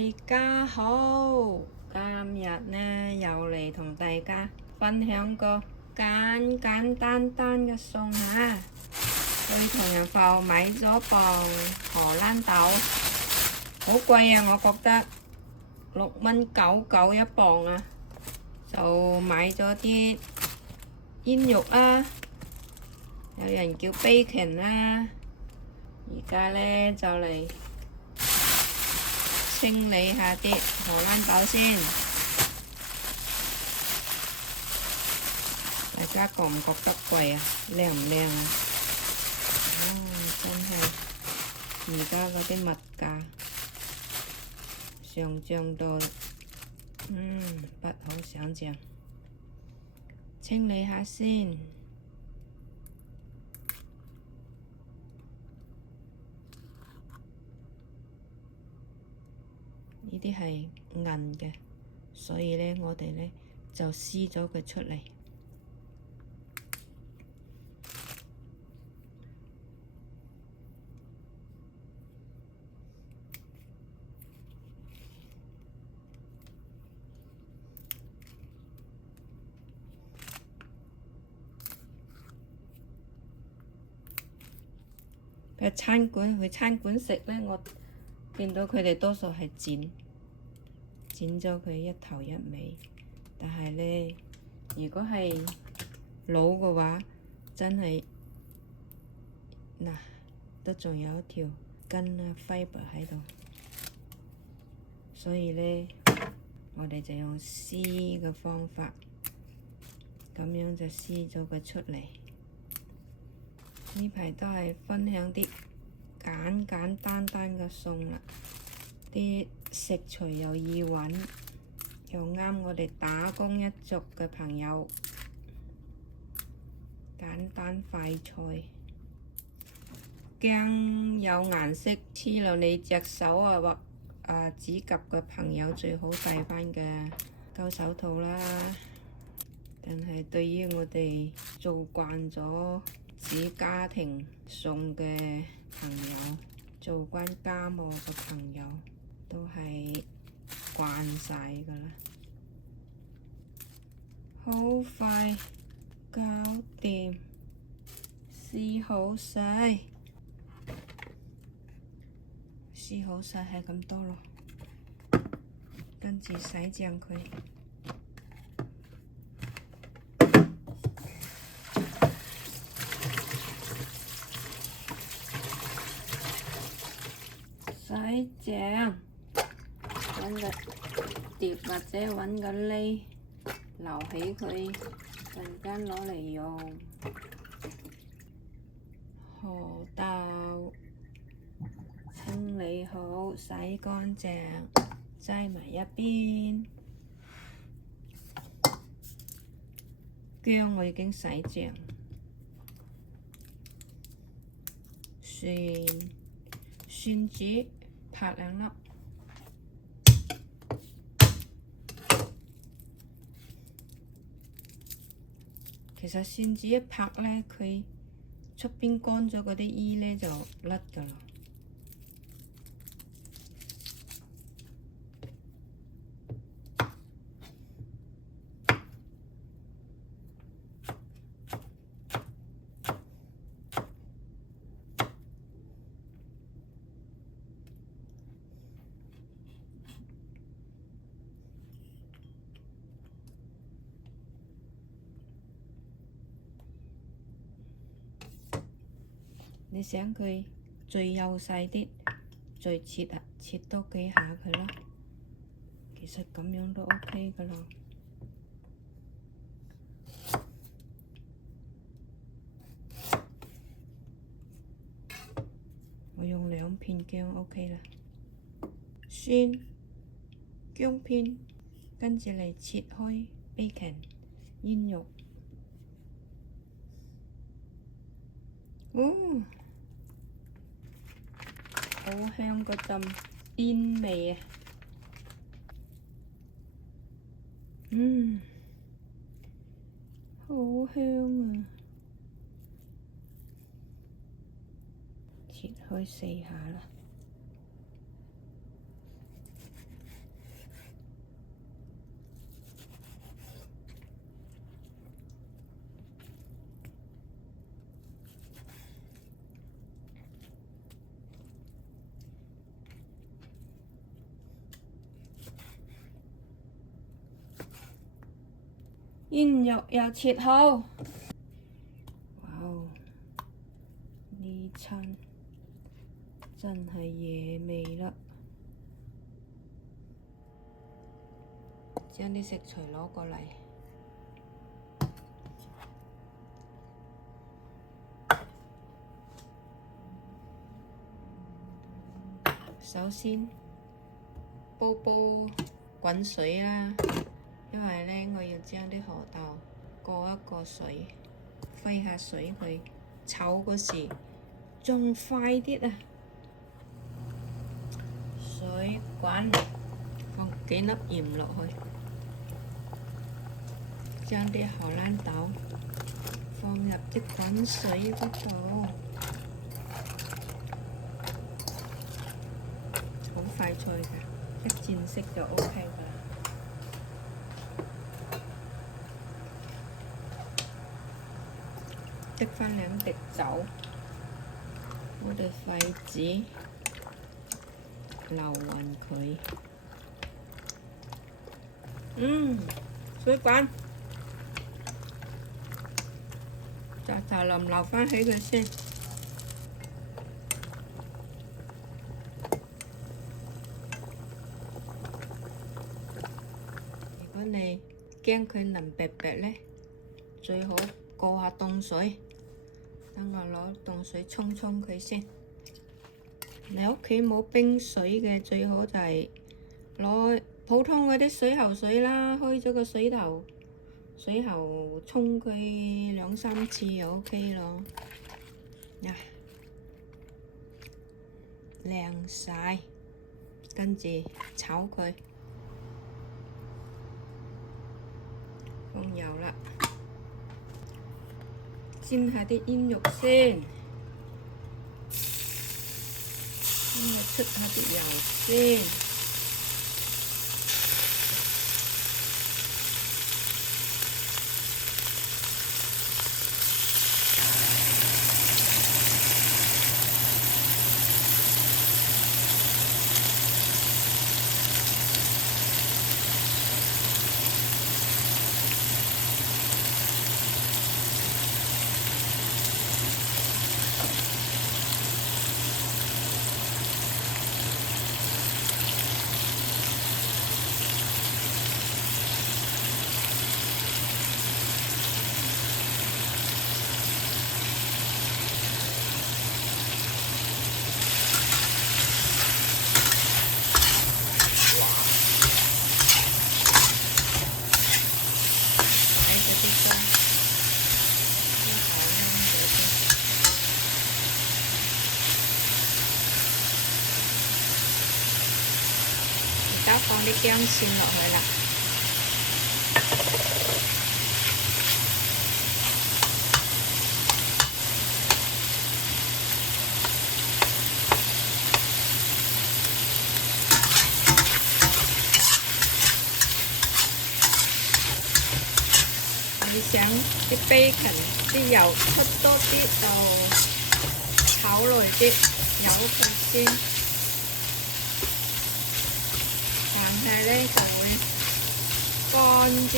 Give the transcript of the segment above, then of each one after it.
大家好，今日呢又嚟同大家分享個簡簡單單嘅餸嚇。去同仁埠買咗磅荷蘭豆，好貴啊！我覺得6.99蚊一磅啊，就買咗啲煙肉啦，有人叫 bacon 啦。而家呢就嚟清理下啲荷蘭豆先，大家覺唔覺得貴啊？靚唔靚啊？真係而家嗰啲物價上漲到不好想像。清理下先。呢啲係韌嘅，所以呢，我哋呢就撕咗佢出嚟。去餐館食呢，我見到佢哋多數係剪咗佢一頭一尾，但係呢，如果係老嘅話，真係嗱都仲有一條筋啊 fibre 喺度，所以呢，我哋就用撕嘅方法，咁樣就撕咗佢出嚟。呢排都係分享啲簡簡單單嘅餸啦，啲食材又易揾，又啱我哋打工一族嘅朋友，簡單快脆，驚有顏色黐落你隻手啊或指甲嘅朋友，最好戴返嘅膠手套啦。但係對於我哋做慣咗煮家庭餸嘅朋友，做慣家務嘅朋友，都係慣晒㗎啦。好快搞掂，撕好晒係咁多咯，跟住洗淨佢。洗淨，揾個碟或者揾個喱留起佢，陣間攞嚟用。荷豆清理好，洗乾淨，擠埋一邊。薑我已經洗淨，蒜子拍2粒。其實蒜子一拍呢，佢出邊乾咗嗰啲衣呢就甩㗎啦。你想佢最幼細啲，再切多幾下佢咯。其實咁樣都 OK 㗎喇。我用2片薑 OK 啦。蒜、薑片，跟住嚟切開 bacon 煙肉。好香嗰陣煙味啊！好香啊！切開4下啦。煙肉又切好，哇哦！呢餐真係野味啦！將啲食材攞過嚟。首先煲滾水啦，因為呢，我要將啲河豆過一過水，揮下水佢炒嗰時仲快啲啊！水滾，放幾粒鹽落去，將啲荷蘭豆放入啲滾水嗰度。好快脆㗎，一轉色就 OK 㗎啦。滴返2滴酒，我哋筷子撈勻佢。水滾，就淋撈返起佢先。如果你驚佢腍白白呢，最好過下凍水。等我攞凍水沖佢先。你屋企冇冰水嘅，最好就係攞普通嗰啲水喉水啦，開咗個水喉沖佢2、3次就 OK 咯。呀，涼晒，跟住炒佢，放油啦，煎下啲煙肉先。出下啲油先，而家放啲薑蒜落去啦。你想啲 bacon 啲油出多啲就炒耐啲，由佢先。但係呢就會乾啲。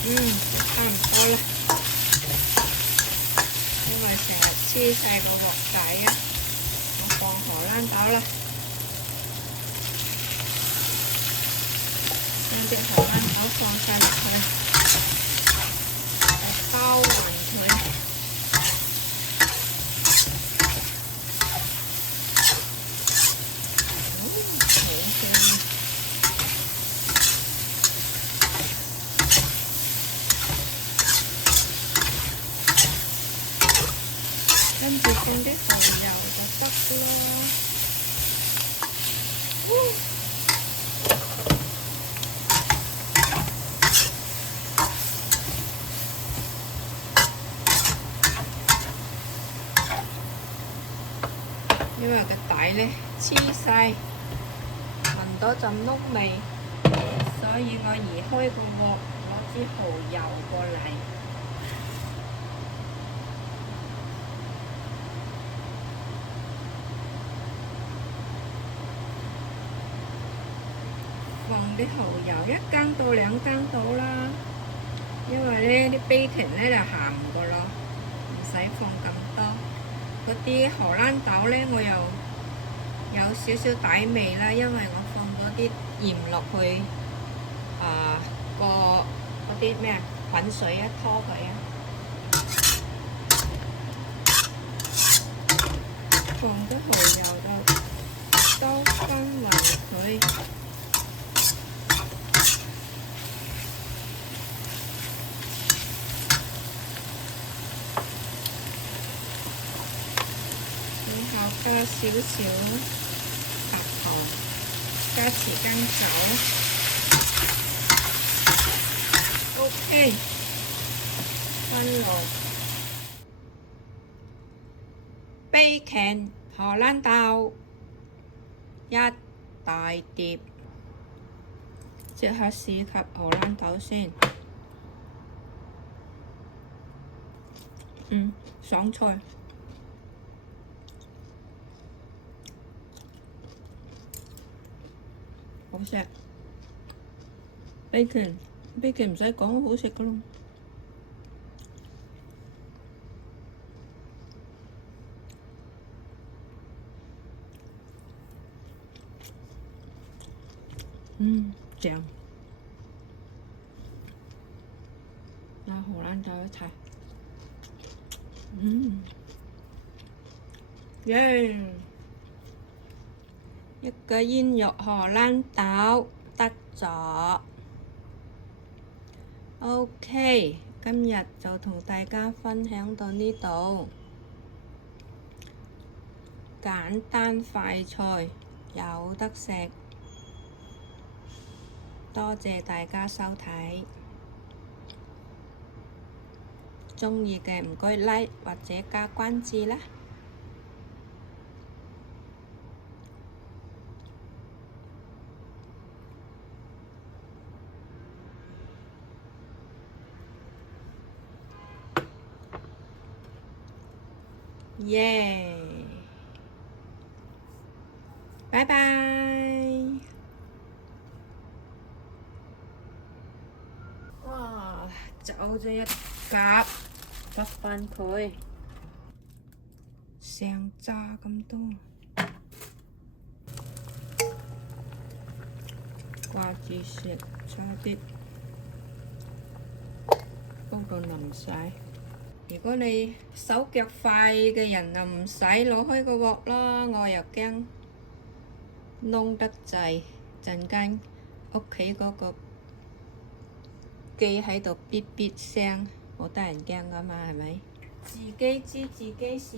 差唔多啦，因為成日黐晒個鑊底啊。我放荷蘭豆啦，將啲荷蘭豆放晒落去，包勻佢。跟住放啲蠔油就得咯。因為個底呢黐晒，聞到陣燶味，所以我移開個鑊，攞支蠔油過嚟。啲蠔油1羹到2羹到啦，因為呢啲 bacon 呢就鹹噶咯，唔使放咁多。嗰啲荷蘭豆呢，我又有少少底味啦，因為我放咗啲鹽落去，嗰啲咩滾水一拖佢啊，放咗蠔油就多翻勻佢。然後加少少白糖，加匙羹酒。OK， 分落 bacon 荷蘭豆1大碟，即刻試及荷蘭豆先。爽脆。好食 ，bacon 唔使講，好食噶咯。正。拿荷蘭豆一齊。耶！一個煙肉荷蘭豆得咗。OK， 今日就同大家分享到呢度。簡單快菜有得食，多謝大家收睇。鍾意嘅唔該 like 或者加關注啦。耶！拜拜。哇！走咗一格，執返佢，成扎咁多，掛住食，差啲煲到腍晒。如果你手腳快嘅人就唔使攞開個鑊啦，我又驚燶得滯，陣間屋企嗰個機喺度咇咇聲，好得人驚㗎嘛，係咪？自己知自己事。